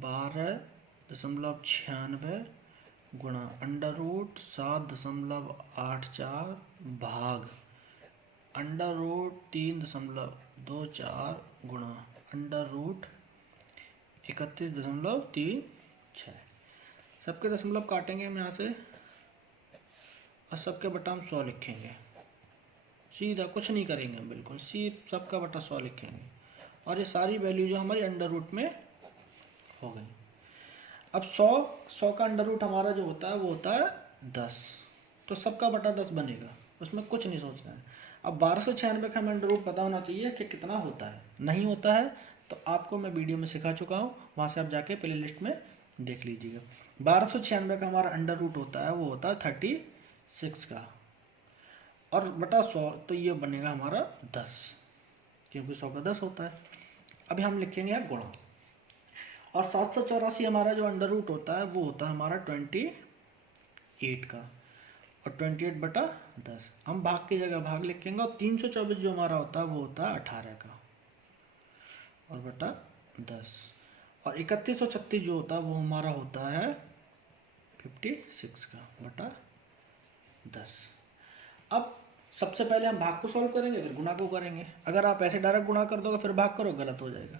12.96 गुणा अंडर रूट 7.84 भाग अंडर रूट 3.24 गुणा अंडर रूट 31.36। सबके दशमलव काटेंगे हम यहाँ से, और सबके बटा हम 100 लिखेंगे, सीधा कुछ नहीं करेंगे हम, बिल्कुल सबका बटा 100 लिखेंगे, और ये सारी वैल्यू जो हमारी अंडर रूट में हो गई। अब 100 का अंडर रूट हमारा जो होता है वो होता है 10, तो सबका बटा 10 बनेगा, उसमें कुछ नहीं सोचना है। अब 1296 का हमें अंडर रूट पता होना चाहिए कि कितना होता है, नहीं होता है तो आपको मैं वीडियो में सिखा चुका हूँ, वहाँ से आप जाके प्ले लिस्ट में देख लीजिएगा। 1296 का हमारा अंडर रूट होता है वो होता है 36 का, और बटा 100 तो ये बनेगा हमारा 10, क्योंकि 100 का 10 होता है। अभी हम लिखेंगे यहाँ गुणा, और 784 हमारा जो अंडर रूट होता है वो होता है हमारा 28 का, और 28 बटा 10 हम भाग की जगह भाग लिखेंगे, और 324 जो हमारा होता है वो होता है 18 का, और बटा 10, और 3136 जो होता है वो हमारा होता है 56 का, बटा 10। अब सबसे पहले हम भाग को सॉल्व करेंगे, फिर गुणा को करेंगे। अगर आप ऐसे डायरेक्ट गुणा कर दोगे फिर भाग करो, गलत हो जाएगा,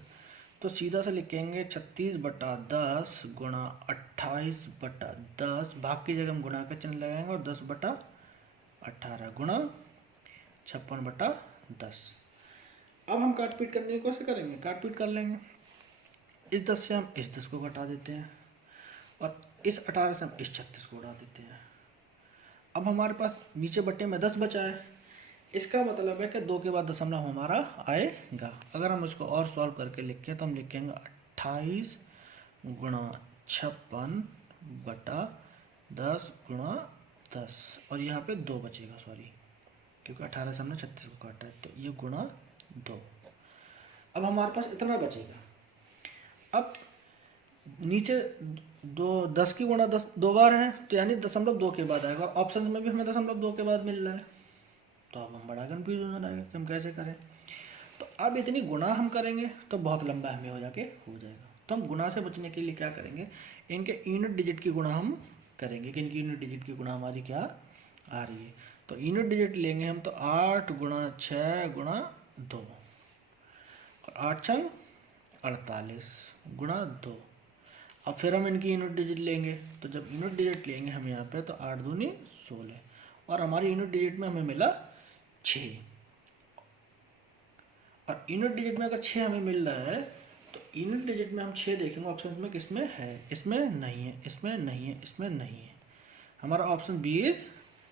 तो सीधा से लिखेंगे 36 बटा 10 गुणा 28 बटा 10, भाग की जगह हम गुणा का चिन्ह लगाएंगे, और 10 बटा 18 गुणा 56 बटा 10। अब हम काट पीट करने की कोशिश करेंगे, काट पीट कर लेंगे। इस 10 से हम इस 10 को घटा देते हैं, और इस 18 से हम इस 36 को उड़ा देते हैं। अब हमारे पास नीचे बट्टे में 10 बचा है, इसका मतलब है कि 2 के बाद दशमलव हमारा आएगा। अगर हम इसको और सॉल्व करके लिखें तो हम लिखेंगे 28 गुणा 56 बटा 10 गुणा 10, और यहाँ पे 2 बचेगा, सॉरी, क्योंकि 18 से हमने 36 को काटा है, तो ये गुणा 2। अब हमारे पास इतना बचेगा। अब नीचे 10 की गुणा 10 2 बार है, तो यानी 0.2 के बाद आएगा, और ऑप्शन में भी हमें 0.2 के बाद मिल रहा है, तो अब हम बड़ा कन्फ्यूज हो जाएगा कि हम कैसे करें। तो अब इतनी गुणा हम करेंगे तो बहुत लंबा हमें हो जाएगा। तो हम गुणा से बचने के लिए क्या करेंगे, इनके यूनिट डिजिट की गुणा हम करेंगे कि इनकी यूनिट डिजिट की गुणा हमारी क्या आ रही है। तो यूनिट डिजिट लेंगे हम, तो 8 गुणा 6 गुणा 2, और 8 छंग 48 गुणा 2। अब फिर हम इनकी यूनिट डिजिट लेंगे, तो जब यूनिट डिजिट लेंगे हम यहाँ पे, तो 8 दूनी 16, और हमारी यूनिट डिजिट में हमें मिला 6। और यूनिट डिजिट में अगर 6 हमें मिल रहा है, तो यूनिट डिजिट में हम 6 देखेंगे ऑप्शन में किसमें है, इसमें नहीं है, इसमें नहीं है, इसमें नहीं है। हमारा ऑप्शन बी इज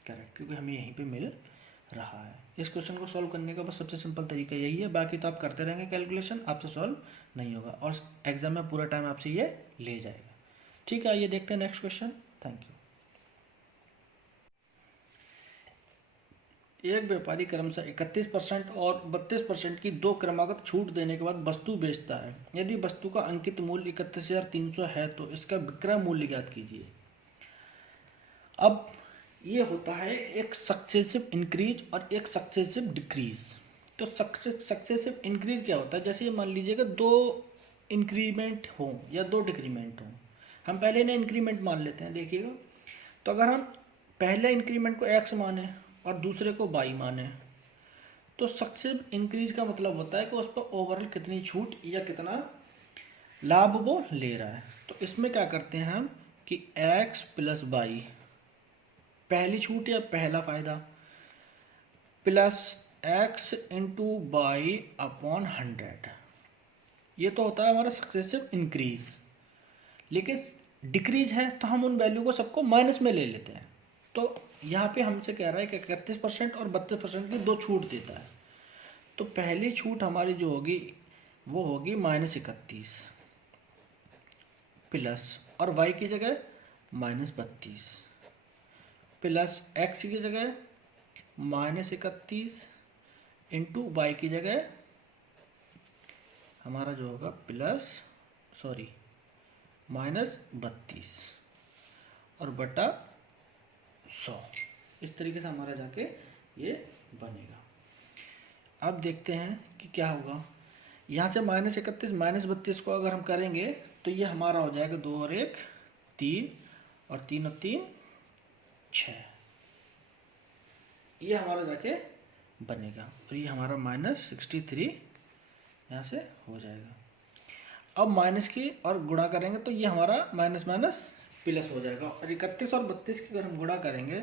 करेक्ट, क्योंकि हमें यहीं पे मिल रहा है। इस क्वेश्चन को सॉल्व करने का बस सबसे सिंपल तरीका यही है, बाकी तो आप करते रहेंगे कैलकुलेशन, आपसे सॉल्व नहीं होगा, और एग्जाम में पूरा टाइम आपसे ये ले जाएगा। ठीक है, आइए देखते हैं नेक्स्ट क्वेश्चन। Thank you. एक व्यापारी क्रमशः 31% और 32% की 2 क्रमागत छूट देने के बाद वस्तु बेचता है। यदि वस्तु का अंकित मूल्य 31,300 है तो इसका विक्रय मूल्य ज्ञात कीजिए। अब ये होता है एक सक्सेसिव इंक्रीज और एक सक्सेसिव डिक्रीज। तो सक्सेसिव इंक्रीज क्या होता है, जैसे ये मान लीजिएगा 2 इंक्रीमेंट हो या 2 डिक्रीमेंट हो, हम पहले ना इंक्रीमेंट मान लेते हैं। देखिएगा, तो अगर हम पहले इंक्रीमेंट को x माने और दूसरे को y माने, तो सक्सेसिव इंक्रीज का मतलब होता है कि उस पर ओवरऑल कितनी छूट या कितना लाभ वो ले रहा है। तो इसमें क्या करते हैं हम कि x प्लस y, पहली छूट या पहला फायदा, plus x into y upon 100, ये तो होता है हमारा सक्सेसिव इंक्रीज। लेकिन डिक्रीज है तो हम उन वैल्यू को सबको माइनस में ले लेते हैं। तो यहाँ पे हमसे कह रहा है कि 31% और 32% की 2 छूट देता है। तो पहली छूट हमारी जो होगी वो होगी -31 प्लस, और y की जगह -32 प्लस x की जगह -31 इंटू वाई की जगह हमारा जो होगा -32 और बटा 100। इस तरीके से हमारा जाके ये बनेगा। अब देखते हैं कि क्या होगा। यहाँ से -31 -32 को अगर हम करेंगे तो ये हमारा हो जाएगा 2 और 1 3 और 3 और 3 6, ये हमारा जाके बनेगा, और ये हमारा -63 यहाँ से हो जाएगा। अब माइनस की और गुणा करेंगे तो ये हमारा माइनस माइनस प्लस हो जाएगा, और 31 और 32 की अगर हम गुणा करेंगे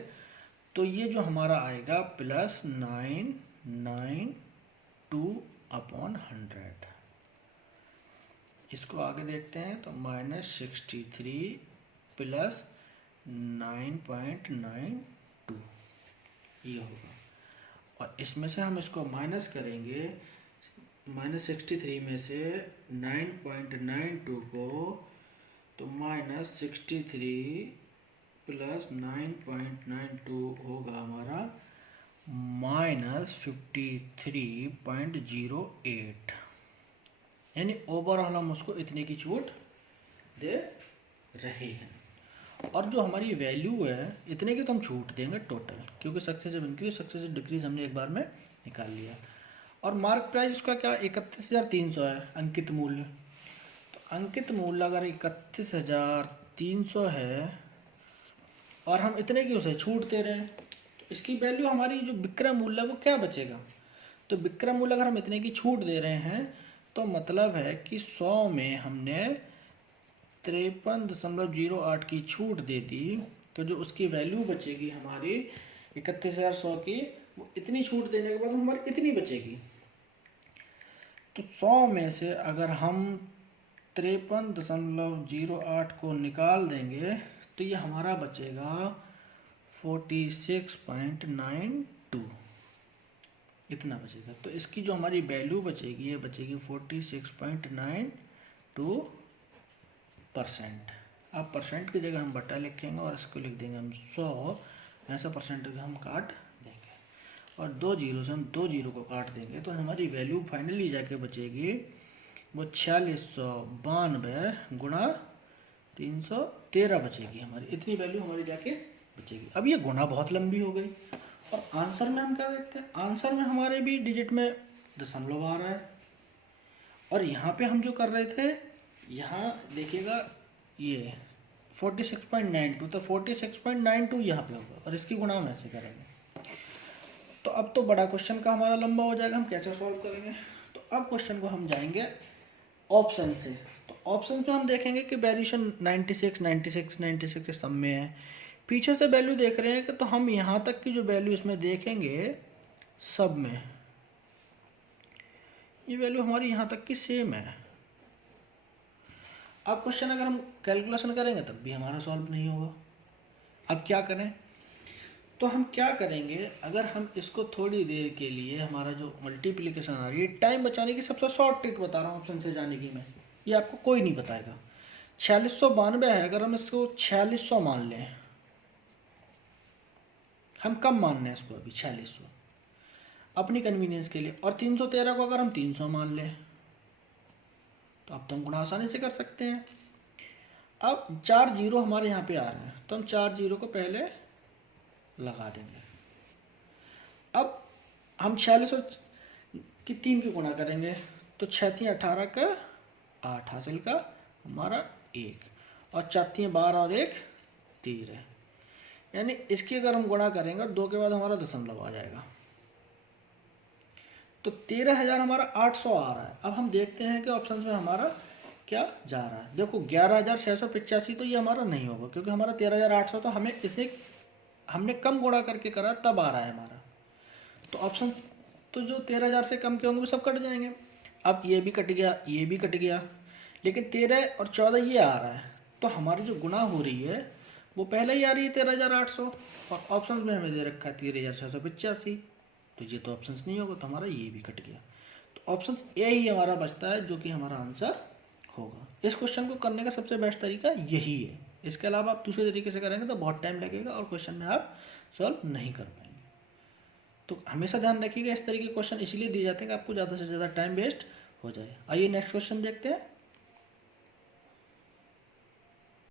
तो ये जो हमारा आएगा +992 अपॉन 100। इसको आगे देखते हैं, तो -63 प्लस 9.92 ये होगा, और इसमें से हम इसको माइनस करेंगे, -63 में से 9.92 को, तो -63 प्लस 9.92 होगा हमारा -53.08, यानी ओवरऑल हम उसको इतने की छूट दे रहे हैं। और जो हमारी वैल्यू है इतने की तो हम छूट देंगे टोटल, क्योंकि सक्सेसिव इंक्रीज सक्सेसिव डिक्रीज हमने एक बार में निकाल लिया। और मार्क प्राइस उसका क्या 31,300 है अंकित मूल्य। तो अंकित मूल्य अगर 31,300 है और हम इतने की उसे छूट दे रहे हैं, तो इसकी वैल्यू हमारी जो विक्रय मूल्य है वो क्या बचेगा। तो विक्रय मूल्य अगर हम इतने की छूट दे रहे हैं तो मतलब है कि 100 में हमने 53.08 की छूट दे दी, तो जो उसकी वैल्यू बचेगी हमारी 31,100 की, वो इतनी छूट देने के बाद हमारी इतनी बचेगी। तो 100 में से अगर हम 53.08 को निकाल देंगे तो ये हमारा बचेगा 46.92, इतना बचेगा। तो इसकी जो हमारी वैल्यू बचेगी ये बचेगी 46.92, %। अब परसेंट की जगह हम बटा लिखेंगे और इसको लिख देंगे हम 100, ऐसा परसेंट हम काट देंगे और 2 जीरो से हम 2 जीरो को काट देंगे तो हमारी वैल्यू फाइनली जाके बचेगी वो 4692 गुणा 313 बचेगी हमारी, इतनी वैल्यू हमारी जाके बचेगी। अब ये गुणा बहुत लंबी हो गई और आंसर में हम क्या देखते हैं, आंसर में हमारे भी डिजिट में दशमलव आ रहा है और यहाँ पे हम जो कर रहे थे, यहाँ देखिएगा ये 46.92, तो 46.92 यहाँ पे होगा और इसकी गुणा हम ऐसे करेंगे। तो अब तो बड़ा क्वेश्चन का हमारा लंबा हो जाएगा, हम कैसे सॉल्व करेंगे। तो अब क्वेश्चन को हम जाएंगे ऑप्शन से। तो ऑप्शन पे हम देखेंगे कि वेरिएशन 96, 96, 96 के सब में है। पीछे से वैल्यू देख रहे हैं कि तो हम यहाँ तक की जो वैल्यू इसमें देखेंगे सब में, ये वैल्यू हमारी यहाँ तक की सेम है। अब क्वेश्चन अगर हम कैलकुलेशन करेंगे तब भी हमारा सॉल्व नहीं होगा। अब क्या करें, तो हम क्या करेंगे, अगर हम इसको थोड़ी देर के लिए हमारा जो मल्टीप्लिकेशन आ रही है, टाइम बचाने की सबसे शॉर्ट ट्रिक बता रहा हूँ ऑप्शन से जाने की मैं, ये आपको कोई नहीं बताएगा। 4692 है, अगर हम इसको 4600 मान लें, हम कम मान लें इसको अभी 4600 अपनी कन्वीनियंस के लिए, और 313 को अगर हम 300 मान लें तो अब तो हम गुणा आसानी से कर सकते हैं। अब 4 जीरो हमारे यहाँ पे आ रहे हैं तो हम 4 जीरो को पहले लगा देंगे। अब हम 4600 की 3 की गुणा करेंगे तो 6 3 18 का 8 हासिल का हमारा 1 और 4 3 12 और 1 13, यानी इसकी अगर हम गुणा करेंगे और 2 के बाद हमारा दशमलव आ जाएगा तो 13,000 हमारा 800 आ रहा है। अब हम देखते हैं कि ऑप्शन में हमारा क्या जा रहा है। देखो 11,685 तो ये हमारा नहीं होगा क्योंकि हमारा 13,800 तो हमें इसे हमने कम गुणा करके करा तब आ रहा है हमारा। तो ऑप्शन तो जो 13,000 से कम के होंगे वो सब कट जाएंगे। अब ये भी कट गया, ये भी कट गया, लेकिन 13 और 14 ये आ रहा है तो हमारी जो गुणा हो रही है वो पहले ही आ रही है 13,800 और ऑप्शन में हमें दे रखा है 13,685, तो ये तो ऑप्शंस नहीं होगा तो हमारा ये भी कट गया। तो ऑप्शन ए ही हमारा बचता है जो कि हमारा आंसर होगा। इस क्वेश्चन को करने का सबसे बेस्ट तरीका यही है। इसके अलावा आप दूसरे तरीके से करेंगे तो बहुत टाइम लगेगा और क्वेश्चन में आप सॉल्व नहीं कर पाएंगे। तो हमेशा ध्यान रखिएगा, इस तरीके के क्वेश्चन इसलिए दिए जाते हैं कि आपको ज़्यादा से ज़्यादा टाइम वेस्ट हो जाए। आइए नेक्स्ट क्वेश्चन देखते हैं।